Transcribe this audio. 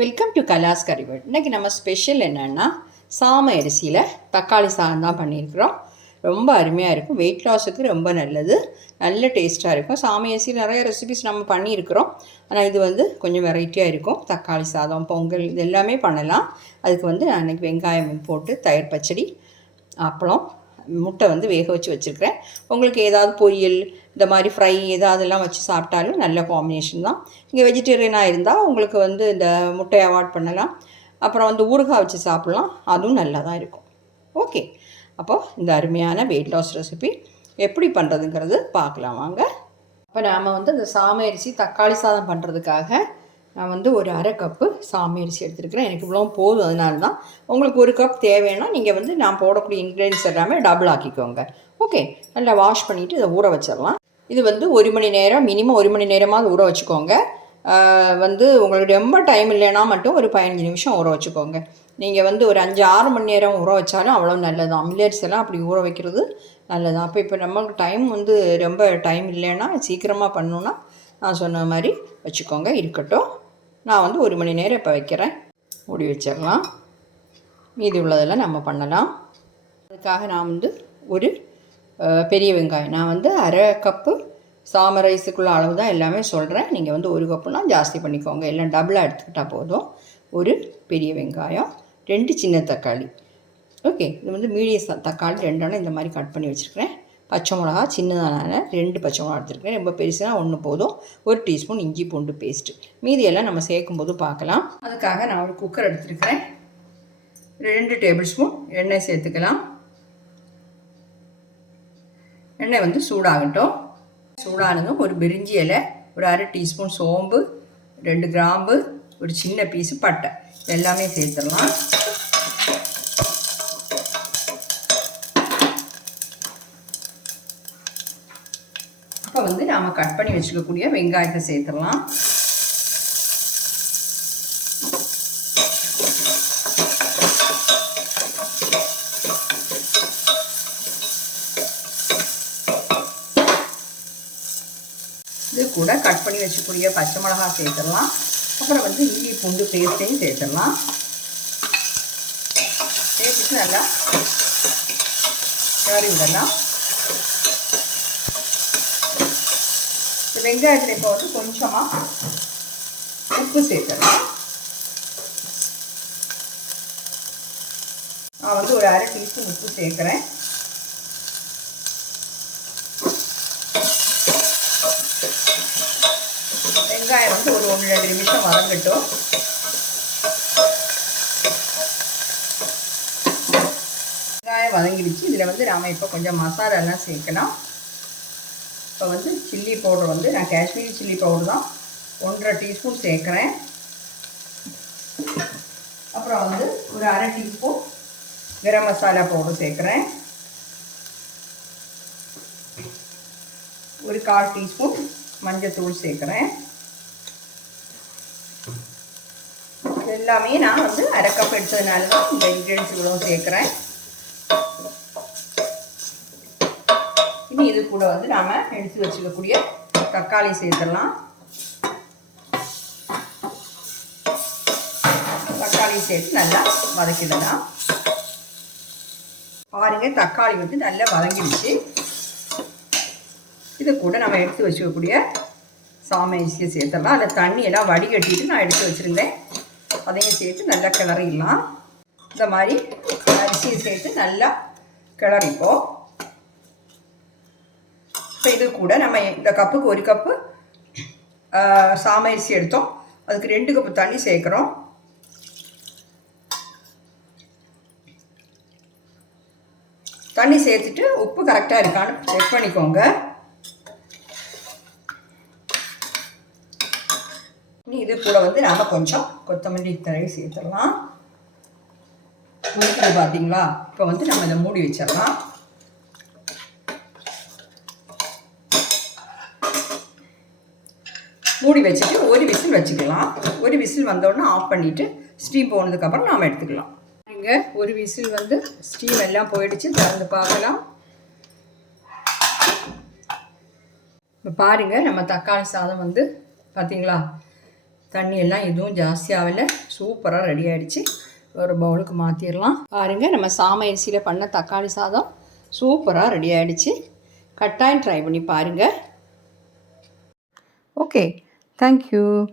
Welcome to கலாஸ் கறிவட் இன்றைக்கி நம்ம special என்னென்னா சாமை அரிசியில் தக்காளி சாதம் தான் பண்ணியிருக்கிறோம். ரொம்ப அருமையாக இருக்கும். வெயிட் லாஸுக்கு ரொம்ப நல்லது. நல்ல டேஸ்ட்டாக இருக்கும். சாமை அரிசியில் நிறைய ரெசிபிஸ் நம்ம பண்ணியிருக்கிறோம். ஆனால் இது வந்து கொஞ்சம் வெரைட்டியாக இருக்கும். தக்காளி சாதம் பொங்கல் இது எல்லாமே பண்ணலாம். அதுக்கு வந்து நான் இன்றைக்கி வெங்காயம் போட்டு தயிர் பச்சடி அப்பளம் முட்டை வந்து வேக வச்சு வச்சுருக்கிறேன். உங்களுக்கு ஏதாவது பொரியல் இந்த மாதிரி ஃப்ரை ஏதாவதெல்லாம் வச்சு சாப்பிட்டாலும் நல்ல காம்பினேஷன் தான். இங்கே வெஜிடேரியனாக இருந்தால் உங்களுக்கு வந்து இந்த முட்டையை அவாய்ட் பண்ணலாம். அப்புறம் வந்து ஊறுகாய் வச்சு சாப்பிட்லாம். அதுவும் நல்லா தான் இருக்கும். ஓகே அப்போது இந்த அருமையான வெயிட் லாஸ் ரெசிபி எப்படி பண்ணுறதுங்கிறது பார்க்கலாம் வாங்க. இப்போ நாம் வந்து இந்த சாமை அரிசி தக்காளி சாதம் பண்ணுறதுக்காக நான் வந்து ஒரு அரை கப்பு சாமி அரிசி எடுத்துருக்கிறேன். எனக்கு இவ்வளோ போதும் அதனால தான் உங்களுக்கு ஒரு கப் தேவைன்னா நீங்கள் வந்து நான் போடக்கூடிய இன்க்ரீடியன்ஸ் எல்லாமே டபுள் ஆக்கிக்கோங்க. ஓகே நல்லா வாஷ் பண்ணிவிட்டு இதை ஊற வச்சிடலாம். இது வந்து ஒரு மணி நேரம் மினிமம் ஒரு மணி நேரமாவது ஊற வச்சுக்கோங்க. வந்து உங்களுக்கு ரொம்ப டைம் இல்லைன்னா மட்டும் ஒரு பதினஞ்சு நிமிஷம் ஊற வச்சுக்கோங்க. நீங்கள் வந்து ஒரு அஞ்சு ஆறு மணி நேரம் ஊற வச்சாலும் அவ்வளோ நல்லதான் மில்லட்ஸ் எல்லாம் அப்படி ஊற வைக்கிறது நல்லதான் அப்போ இப்போ நம்மளுக்கு டைம் வந்து ரொம்ப டைம் இல்லைன்னா சீக்கிரமாக பண்ணணுன்னா நான் சொன்ன மாதிரி வச்சுக்கோங்க. இருக்கட்டும். நான் வந்து ஒரு மணி நேரம் இப்போ வைக்கிறேன். மூடி வச்சிடலாம். மீதி உள்ளதெல்லாம் நம்ம பண்ணலாம். அதுக்காக நான் வந்து ஒரு பெரிய வெங்காயம். நான் வந்து அரை கப்பு சாம ரைஸுக்குள்ள அளவு தான் எல்லாமே சொல்கிறேன் நீங்கள் வந்து ஒரு கப்புனா ஜாஸ்தி பண்ணிக்கோங்க. எல்லாம் டபுளாக எடுத்துக்கிட்டால் போதும். ஒரு பெரிய வெங்காயம் ரெண்டு சின்ன தக்காளி. ஓகே இது வந்து மீடியம் தக்காளி ரெண்டெண்ணம் இந்த மாதிரி கட் பண்ணி வச்சுருக்கிறேன். பச்சை மிளகா சின்னதான ரெண்டு பச்சை மிளகா எடுத்துருக்கேன். ரொம்ப பெருசுனா ஒன்று போதும். ஒரு டீஸ்பூன் இஞ்சி பூண்டு பேஸ்ட்டு மீதியெல்லாம் நம்ம சேர்க்கும் போது பார்க்கலாம். அதுக்காக நான் ஒரு குக்கர் எடுத்துருக்கிறேன். ரெண்டு டேபிள் ஸ்பூன் எண்ணெய் சேர்த்துக்கலாம். எண்ணெய் வந்து சூடாகட்டும். சூடானதும் ஒரு பிரிஞ்சி இலை ஒரு அரை டீஸ்பூன் சோம்பு ரெண்டு கிராம்பு ஒரு சின்ன பீஸு பட்டை. எல்லாமே சேர்த்துடலாம். அப்போ வந்து நாம் கட் பண்ணி வச்சுக்கக்கூடிய வெங்காயத்தை சேர்த்துடலாம். இது கூட கட் பண்ணி வச்சுக்கூடிய பச்சை மிளகா சேர்த்துடலாம். அப்புறம் வந்து இஞ்சி பூண்டு பேஸ்ட்டையும் சேர்த்துடலாம். சேர்த்துட்டு நல்லா கிளறி விடலாம் இந்த வெங்காயத்தில் இப்போ வந்து கொஞ்சமாக உப்பு சேர்த்துடலாம். நான் வந்து ஒரு அரை டீஸ்பூன் உப்பு சேர்க்குறேன். வெங்காயம் வந்து ஒரு ஒன்று ரெண்டு நிமிஷம் வதங்கட்டும். வெங்காயம் வதங்கிடுச்சு. இதில் வந்து நாம் இப்போ கொஞ்சம் மசாலாலாம் சேர்க்கலாம். இப்போ வந்து சில்லி பவுடர் வந்து நான் காஷ்மீரி சில்லி பவுடர் தான் ஒன்றரை டீஸ்பூன் சேர்க்குறேன். அப்புறம் வந்து ஒரு அரை டீஸ்பூன் கரம் மசாலா பவுடர் சேர்க்குறேன். ஒரு கால் டீஸ்பூன் மஞ்சத்தூள் சேர்க்குறேன். எல்லாமே நான் வந்து அரை கப் எடுத்ததுனால தான் இந்த இன்க்ரீடியன்ஸ் இவ்வளோ சேர்க்குறேன். இது கூட வந்து நாம் எடுத்து வச்சுக்கக்கூடிய தக்காளி சேர்த்துடலாம். தக்காளி சேர்த்து நல்லா வதக்கிடலாம். பாருங்க தக்காளி வந்து நல்லா வதங்கிடுச்சு. இது கூட நம்ம எடுத்து வச்சுக்கக்கூடிய சாமை சேர்த்துடலாம். அதில் தண்ணியெல்லாம் வடிகட்டிட்டு நான் எடுத்து வச்சுருந்தேன். அதையும் சேர்த்து நல்லா கிளறிடலாம். இந்த மாதிரி அரிசியை சேர்த்து நல்லா கிளறிப்போம். இப்போ இது கூட நம்ம இந்த கப்புக்கு ஒரு கப்பு சாமை அரிசி எடுத்தோம். அதுக்கு ரெண்டு கப்பு தண்ணி சேர்க்குறோம். தண்ணி சேர்த்துட்டு உப்பு கரெக்டாக இருக்கான்னு செக் பண்ணிக்கோங்க. இனி இது கூட வந்து நாம் கொஞ்சம் கொத்தமல்லி தழை சேர்த்துடலாம். பார்த்தீங்களா இப்போ வந்து நம்ம இதை மூடி வச்சிடலாம். மூடி வச்சுட்டு ஒரு விசில் வச்சுக்கலாம். ஒரு விசில் வந்தோடனே ஆஃப் பண்ணிவிட்டு ஸ்டீம் போனதுக்கப்புறம் நாம் எடுத்துக்கலாம். இங்கே ஒரு விசில் வந்து ஸ்டீம் எல்லாம் போயிடுச்சு. திறந்து பார்க்கலாம். இப்போ பாருங்கள் நம்ம தக்காளி சாதம் வந்து பார்த்தீங்களா? தண்ணி எல்லாம் எதுவும் ஜாஸ்தியாகல சூப்பராக ரெடி ஆகிடுச்சு ஒரு பவுலுக்கு மாற்றிடலாம் பாருங்கள் நம்ம சாமையரிசியில் பண்ண தக்காளி சாதம் சூப்பராக ரெடி ஆகிடுச்சு கட்டாயம் ட்ரை பண்ணி பாருங்கள் ஓகே Thank you.